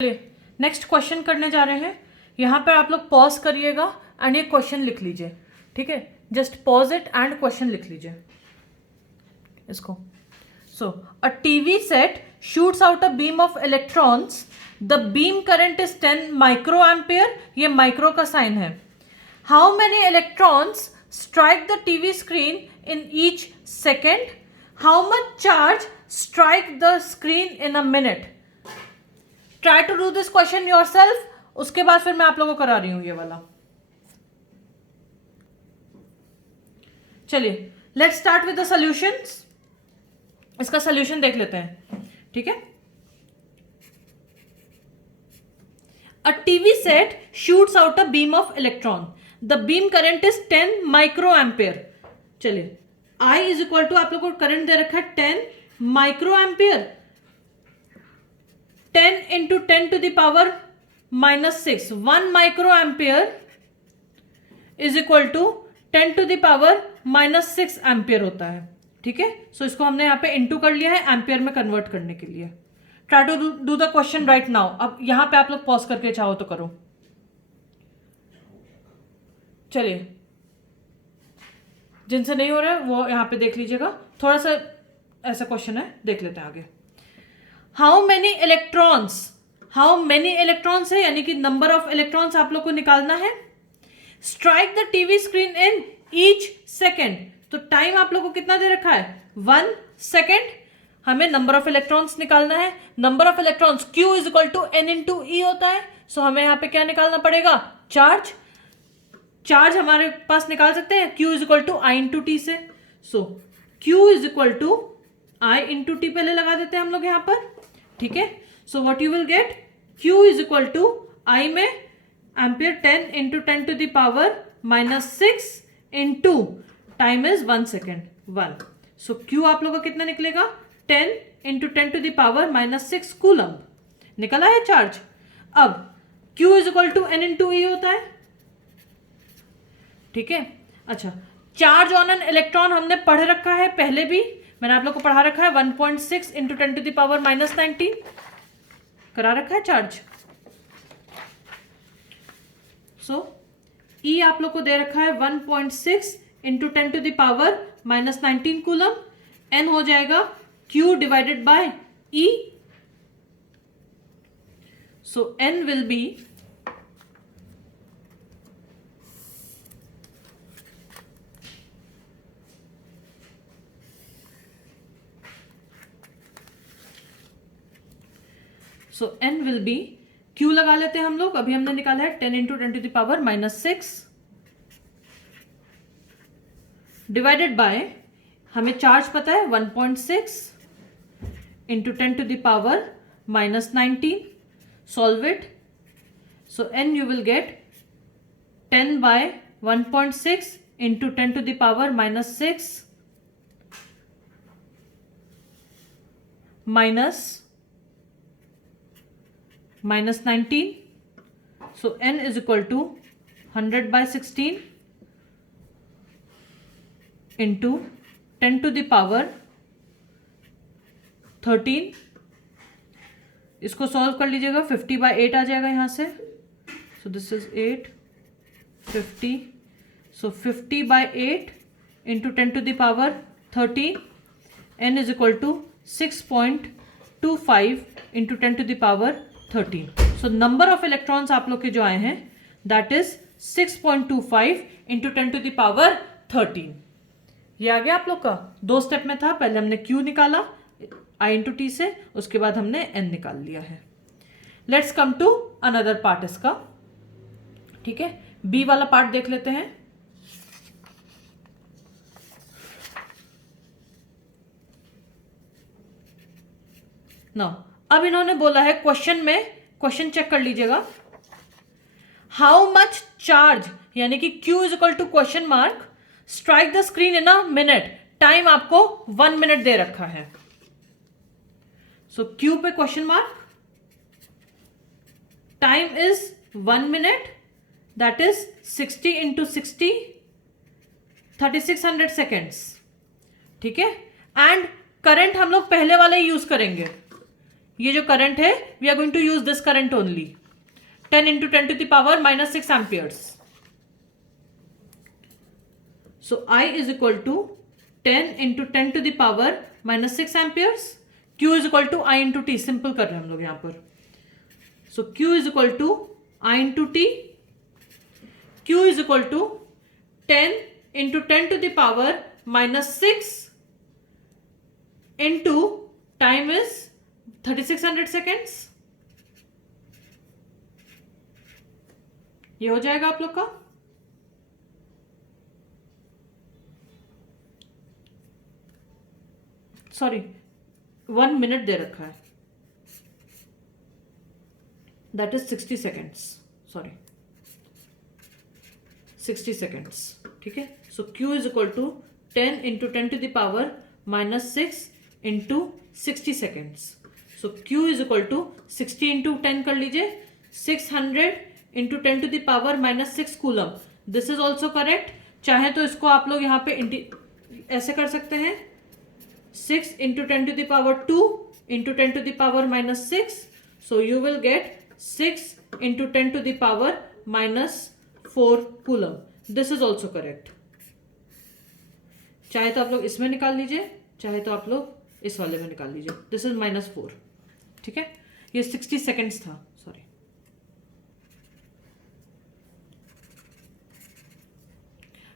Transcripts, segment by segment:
चलिए next question करने जा रहे हैं। यहाँ पर आप लोग पॉज करिएगा एंड ये क्वेश्चन लिख लीजिए, ठीक है। Just pause it and question लिख लीजिए इसको। So a TV set shoots out a beam of electrons, the beam current is 10 micro ampere, ये माइक्रो का साइन है। How many electrons strike the TV screen in each second, how much charge strike the screen in a minute. Try to do this question yourself, उसके बाद फिर मैं आप लोगों को करा रही हूं ये वाला। चलिए let's start with the solutions. इसका सॉल्यूशन देख लेते हैं, ठीक है। A TV set shoots out a beam of electron, the beam current is 10 micro ampere. चलिए I इज इक्वल टू, आप लोगों को करंट दे रखा है 10 micro ampere, 10 into 10 to the power -6, 1 micro ampere is equal to 10 to the power -6 ampere होता है, ठीक है। सो इसको हमने यहाँ पे इंटू कर लिया है एम्पियर में कन्वर्ट करने के लिए। Try to do the question right now. अब यहां पे आप लोग पॉज करके चाहो तो करो। चलिए जिनसे नहीं हो रहा है वो यहां पे देख लीजिएगा, थोड़ा सा ऐसा क्वेश्चन है, देख लेते हैं आगे। हाउ मेनी इलेक्ट्रॉन्स है, यानी कि नंबर ऑफ इलेक्ट्रॉन्स आप लोग को निकालना है। Strike the TV screen in each second, तो टाइम आप लोग को कितना दे रखा है 1 सेकेंड। हमें नंबर ऑफ इलेक्ट्रॉन्स निकालना है। Number of electrons Q is equal to N into E होता है। सो हमें यहां पे क्या निकालना पड़ेगा, चार्ज हमारे पास निकाल सकते हैं Q is equal to I into T so. So Q is equal to I into T पहले लगा देते हैं हम लोग यहां पर, ठीक है। So what you will get, Q is equal to I में ampere 10 into 10 to the power -6 into time is 1 second 1। So Q आप लोग का कितना निकलेगा 10 into 10 to the power -6 coulomb निकला है चार्ज। अब Q is equal to N into E होता है, ठीक है। अच्छा, चार्ज ऑन एन इलेक्ट्रॉन हमने पढ़ रखा है पहले भी, मैंने आप लोग को पढ़ा रखा है 1.6 इंटू 10 टू द पावर -19 करा रखा है चार्ज। सो E आप लोग को दे रखा है 1.6 into 10 to the power -19 coulomb. N हो जाएगा Q divided by E। So N will be N will be, Q लगा लेते हैं हम लोग, अभी हमने निकाला है 10 into 10 to the power -6 divided by, हमें चार्ज पता है 1.6 into 10 to the power -19। Solve it. So N you will get 10 by 1.6 into 10 to the power -6 -19। So N is equal to 100 by 16 into 10 to the power 13। इसको solve कर लीजिएगा, 50 by 8 आ जाएगा यहां से। So this is 8 50, so 50 by 8 into 10 to the power 13। N is equal to 6.25 into 10 to the power 13। So number of electrons आप लोग के जो आए हैं that is 6.25 into 10 to the power 13। ये आ गया आप लोग का, 2 स्टेप में था। पहले हमने Q निकाला I इंटू टी से, उसके बाद हमने N निकाल लिया है। Let's come to another part इसका, ठीक है। B वाला पार्ट देख लेते हैं। नाउ अब इन्होंने बोला है क्वेश्चन में, क्वेश्चन चेक कर लीजिएगा। हाउ मच चार्ज, यानी कि Q is equal to question mark strike the screen in a minute, time आपको 1 मिनट दे रखा है। सो Q पे question mark, time is 1 minute, that is 60 into 60 3600 seconds, ठीक है। एंड करंट हम लोग पहले वाला ही यूज करेंगे, ये जो करंट है we are going to use this current only, 10 into 10 to the power minus 6 amperes. So I is equal to 10 into 10 to the power minus 6 amperes. Q is equal to I into T. Simple कर रहे हैं हम लोग यहाँ पर. So Q is equal to I into T. Q is equal to 10 into 10 to the power minus 6 into time is 3600 seconds. ये हो जाएगा आप लोग का. सॉरी 1 मिनट दे रखा है, that is 60 seconds. Sorry 60 seconds. ठीक है. So Q is equal to 10 into 10 to the power minus 6 into 60 seconds. So Q is equal to 60 into 10 कर लीजिए, 600 into 10 to the power minus 6 coulomb. This is also correct. चाहे तो इसको आप लोग यहाँ पे ऐसे कर सकते हैं, 6 into 10 to the power 2 into 10 to the power minus 6. So you will get 6 into 10 to the power minus 4 coulomb. This is also correct. चाहे तो आप लोग इसमें निकाल लीजिए, चाहे तो आप लोग इस वाले में निकाल लीजिए. This is -4. ठीक है. ये 60 सेकेंड्स था. सॉरी.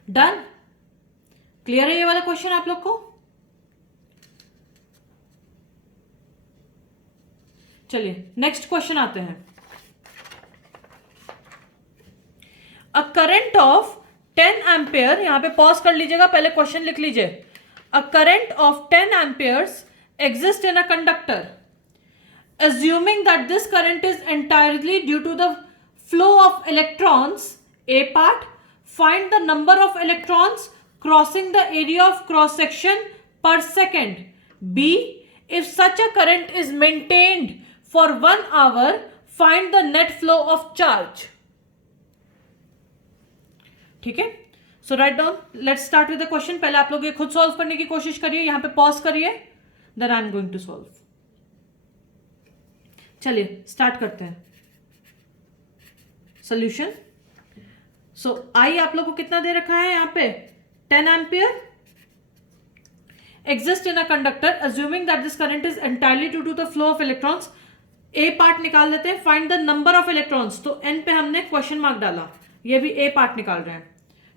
डन. क्लियर है ये वाला क्वेश्चन आप लोग को? चलिए नेक्स्ट क्वेश्चन आते हैं. अ करंट ऑफ 10 एम्पेयर, यहां पे पॉज कर लीजिएगा, पहले क्वेश्चन लिख लीजिए. A current of 10 Ampere's exist in a conductor. Assuming that this current is entirely due to the flow of electrons, A part, find the number of electrons crossing the area of cross section per second. B, if such a current is maintained for 1 hour, find the net flow of charge. ठीक है. So write down. Let's start with the question. पहले आप लोग ये खुद solve करने की कोशिश करिए, यहां पे पॉज करिए, then I am going to solve. चलिए स्टार्ट करते हैं सोल्यूशन. सो आई आप लोग को कितना दे रखा है यहां पे, 10 ampere exist in a conductor. Assuming that this current is entirely due to the flow of electrons. A part निकाल लेते हैं. Find the number of electrons. तो एन पे हमने क्वेश्चन मार्क डाला, ये भी ए पार्ट निकाल रहे हैं.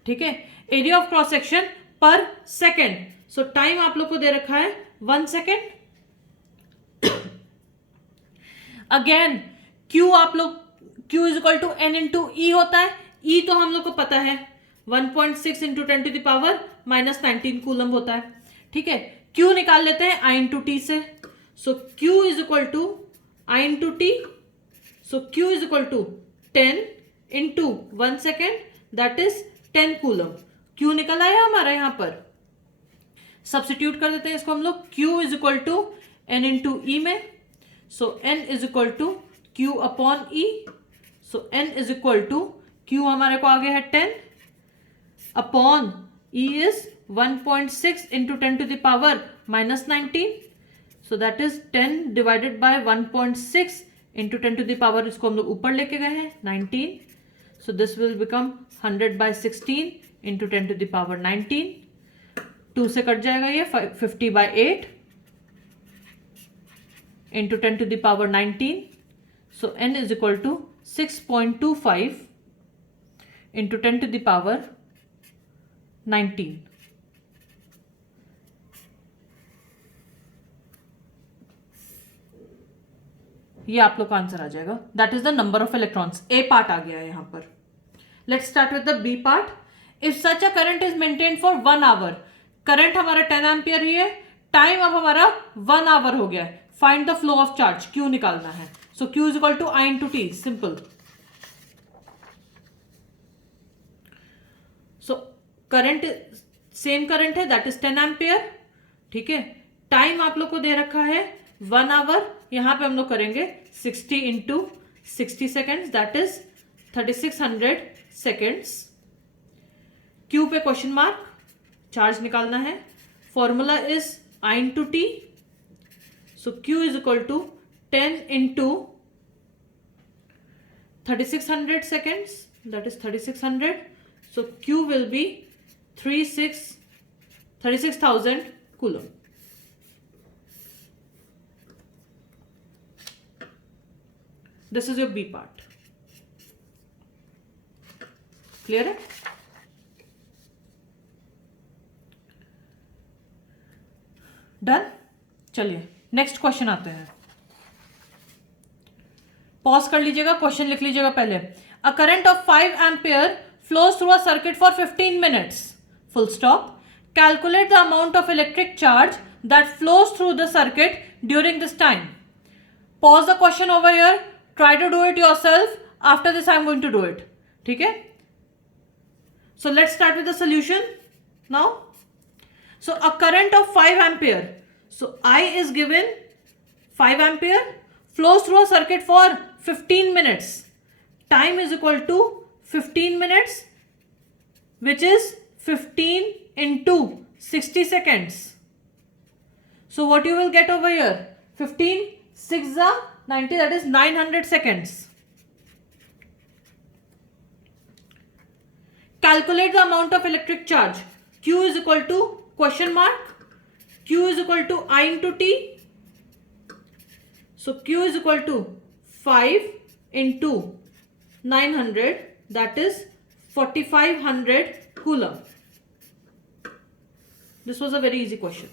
ठीक है. एरिया ऑफ क्रॉस सेक्शन पर सेकेंड. सो टाइम आप लोग को दे रखा है 1 सेकेंड. अगेन Q आप लोग Q is equal to N into E होता है. E तो हम लोग को पता है 1.6 into 10 to the power minus 19 coulomb होता है. ठीक है. Q निकाल लेते हैं I इंटू T से. सो Q is equal to I into T. So Q is equal to 10 into 1 second, that is 10 coulomb. Q निकल आया हमारा यहां पर. सब्स्टिट्यूट कर देते हैं इसको हम लोग. Q is equal to N into E में. So N is equal to Q upon E. So N is equal to Q हमारे को आगे है 10 upon E is 1.6 into 10 to the power minus 19. So that is 10 divided by 1.6 into 10 to the power, इसको हम लोग ऊपर लेके गए हैं 19. So this will become 100 by 16 into 10 to the power 19. 2 से कट जाएगा ये, 50 by 8 into 10 to the power 19. So N is equal to 6.25 into 10 to the power 19. ये आप लोग का आंसर आ जाएगा. That is the number of electrons. A part आ गया है यहां पर. Let's start with the B part. If such a current is maintain for 1 hour. Current हमारा 10 एम्पियर ही है. टाइम अब हमारा 1 आवर हो गया है. Find the flow of charge. Q निकालना है. So Q is equal to I into T. Simple. So current same current है, दैट इज 10 एम्पियर. ठीक है. टाइम आप लोग को दे रखा है 1 आवर. यहां पे हम लोग करेंगे 60 into 60 seconds, that is 3600 seconds. Q पे क्वेश्चन मार्क, चार्ज निकालना है. Formula is I into T. So Q is equal to 10 into 3600 seconds, that is 3600. So Q will be 36,000 coulomb. This is your B part. Clear है? Done. चलिए next question आते हैं. Pause कर लीजिएगा, question लिख लीजिएगा पहले. A current of 5 ampere flows through a circuit for 15 minutes. Full stop. Calculate the amount of electric charge that flows through the circuit during this time. Pause the question over here. Try to do it yourself. After this, I am going to do it. ठीक है? So let's start with the solution now. So a current of 5 ampere. So I is given 5 ampere flows through a circuit for 15 minutes. Time is equal to 15 minutes, which is 15 into 60 seconds. So what you will get over here? 15, 6 are 90, that is 900 seconds. Calculate the amount of electric charge. Q is equal to question mark. Q is equal to I into T. So Q is equal to 5 into 900, that is 4500 coulomb. This was a very easy question.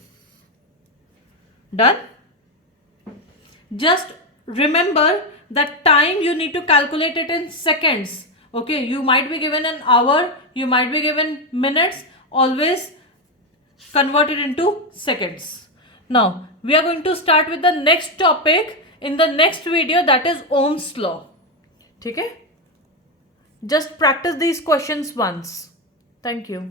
Done? Just remember that time you need to calculate it in seconds. Okay, you might be given an hour, you might be given minutes. Always convert it into seconds. Now we are going to start with the next topic in the next video, that is Ohm's law. ठीक है? Just practice these questions once. Thank you.